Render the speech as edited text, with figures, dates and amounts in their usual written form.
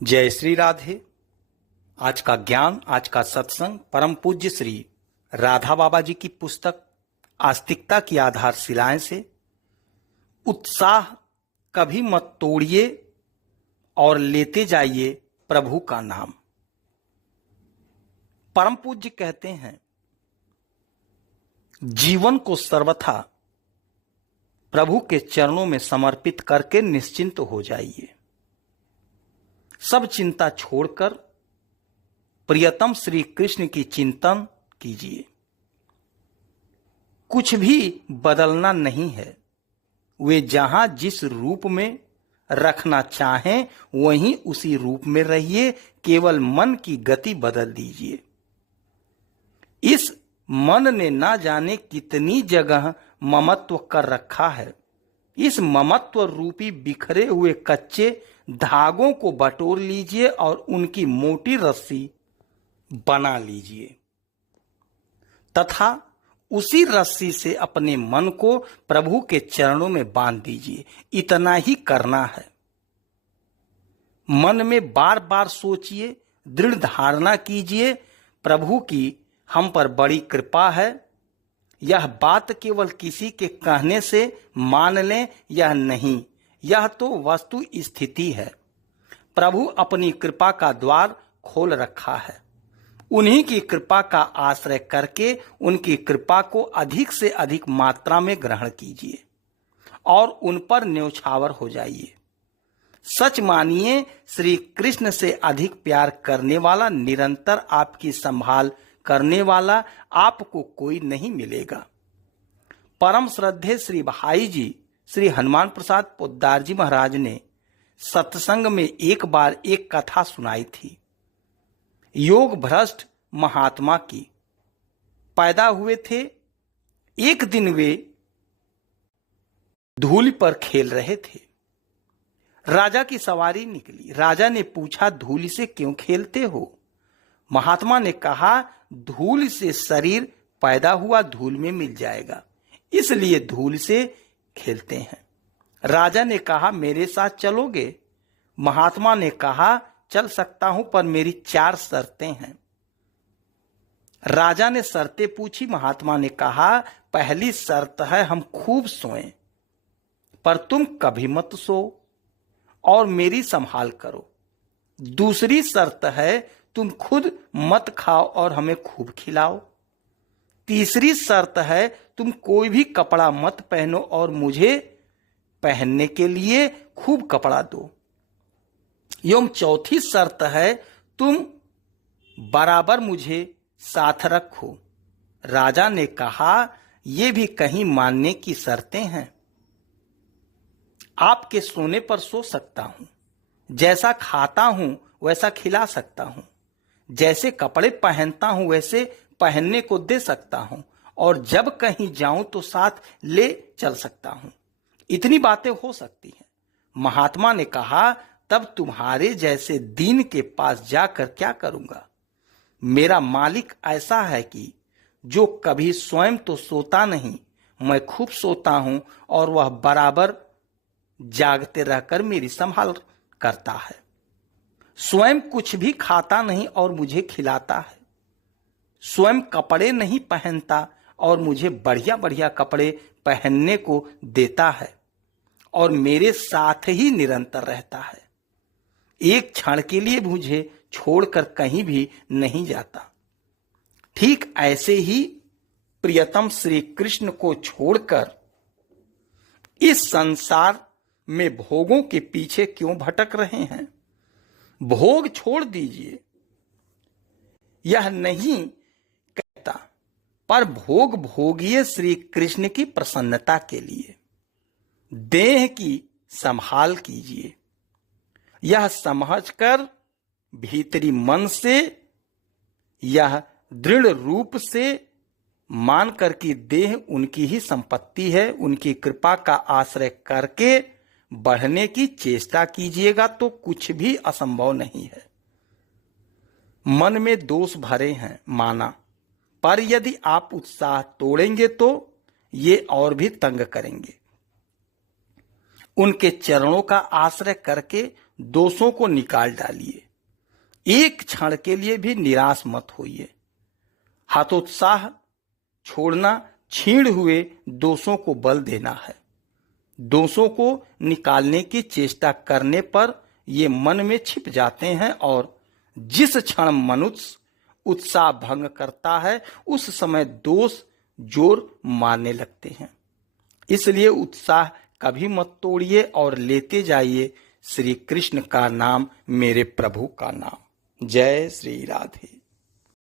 जय श्री राधे। आज का ज्ञान, आज का सत्संग परम पूज्य श्री राधा बाबा जी की पुस्तक आस्तिकता की आधारशिलाएं से। उत्साह कभी मत तोड़िए और लेते जाइए प्रभु का नाम। परम पूज्य कहते हैं, जीवन को सर्वथा प्रभु के चरणों में समर्पित करके निश्चिंत हो जाइए। सब चिंता छोड़कर प्रियतम श्री कृष्ण की चिंतन कीजिए। कुछ भी बदलना नहीं है, वे जहां जिस रूप में रखना चाहें वहीं उसी रूप में रहिए। केवल मन की गति बदल दीजिए। इस मन ने ना जाने कितनी जगह ममत्व कर रखा है। इस ममत्व रूपी बिखरे हुए कच्चे धागों को बटोर लीजिए और उनकी मोटी रस्सी बना लीजिए तथा उसी रस्सी से अपने मन को प्रभु के चरणों में बांध दीजिए। इतना ही करना है। मन में बार बार सोचिए, दृढ़ धारणा कीजिए, प्रभु की हम पर बड़ी कृपा है। यह बात केवल किसी के कहने से मान लें, यह नहीं, यह तो वस्तु स्थिति है। प्रभु अपनी कृपा का द्वार खोल रखा है। उन्हीं की कृपा का आश्रय करके उनकी कृपा को अधिक से अधिक मात्रा में ग्रहण कीजिए और उन पर न्यौछावर हो जाइए। सच मानिए, श्री कृष्ण से अधिक प्यार करने वाला, निरंतर आपकी संभाल करने वाला आपको कोई नहीं मिलेगा। परम श्रद्धेय श्री भाई जी श्री हनुमान प्रसाद पोद्दार जी महाराज ने सत्संग में एक बार एक कथा सुनाई थी। योग भ्रष्ट महात्मा की। पैदा हुए थे। एक दिन वे धूल पर खेल रहे थे। राजा की सवारी निकली। राजा ने पूछा, धूल से क्यों खेलते हो? महात्मा ने कहा, धूल से शरीर पैदा हुआ धूल में मिल जाएगा, इसलिए धूल से खेलते हैं। राजा ने कहा, मेरे साथ चलोगे? महात्मा ने कहा, चल सकता हूं, पर मेरी 4 शर्तें हैं। राजा ने शर्तें पूछी। महात्मा ने कहा, पहली शर्त है हम खूब सोएं, पर तुम कभी मत सो और मेरी संभाल करो। दूसरी शर्त है तुम खुद मत खाओ और हमें खूब खिलाओ। तीसरी शर्त है तुम कोई भी कपड़ा मत पहनो और मुझे पहनने के लिए खूब कपड़ा दो। एवं चौथी शर्त है तुम बराबर मुझे साथ रखो। राजा ने कहा, ये भी कहीं मानने की शर्तें हैं। आपके सोने पर सो सकता हूं, जैसा खाता हूं वैसा खिला सकता हूं, जैसे कपड़े पहनता हूं वैसे पहनने को दे सकता हूं, और जब कहीं जाऊं तो साथ ले चल सकता हूं। इतनी बातें हो सकती हैं। महात्मा ने कहा, तब तुम्हारे जैसे दीन के पास जाकर क्या करूंगा? मेरा मालिक ऐसा है कि जो कभी स्वयं तो सोता नहीं, मैं खूब सोता हूं और वह बराबर जागते रहकर मेरी संभाल करता है। स्वयं कुछ भी खाता नहीं और मुझे खिलाता है। स्वयं कपड़े नहीं पहनता और मुझे बढ़िया बढ़िया कपड़े पहनने को देता है और मेरे साथ ही निरंतर रहता है। एक क्षण के लिए मुझे छोड़कर कहीं भी नहीं जाता। ठीक ऐसे ही प्रियतम श्री कृष्ण को छोड़कर इस संसार में भोगों के पीछे क्यों भटक रहे हैं? भोग छोड़ दीजिए, यह नहीं कहता, पर भोग भोगिए श्री कृष्ण की प्रसन्नता के लिए। देह की संभाल कीजिए, यह समझकर भीतरी मन से, यह दृढ़ रूप से मानकर कि देह उनकी ही संपत्ति है, उनकी कृपा का आश्रय करके बढ़ने की चेष्टा कीजिएगा तो कुछ भी असंभव नहीं है। मन में दोष भरे हैं माना, पर यदि आप उत्साह तोड़ेंगे तो ये और भी तंग करेंगे। उनके चरणों का आश्रय करके दोषों को निकाल डालिए। एक क्षण के लिए भी निराश मत होइए। हतोत्साह छोड़ना क्षीण हुए दोषों को बल देना है। दोषों को निकालने की चेष्टा करने पर ये मन में छिप जाते हैं और जिस क्षण मनुष्य उत्साह भंग करता है उस समय दोष जोर मारने लगते हैं। इसलिए उत्साह कभी मत तोड़िए और लेते जाइए श्री कृष्ण का नाम, मेरे प्रभु का नाम। जय श्री राधे।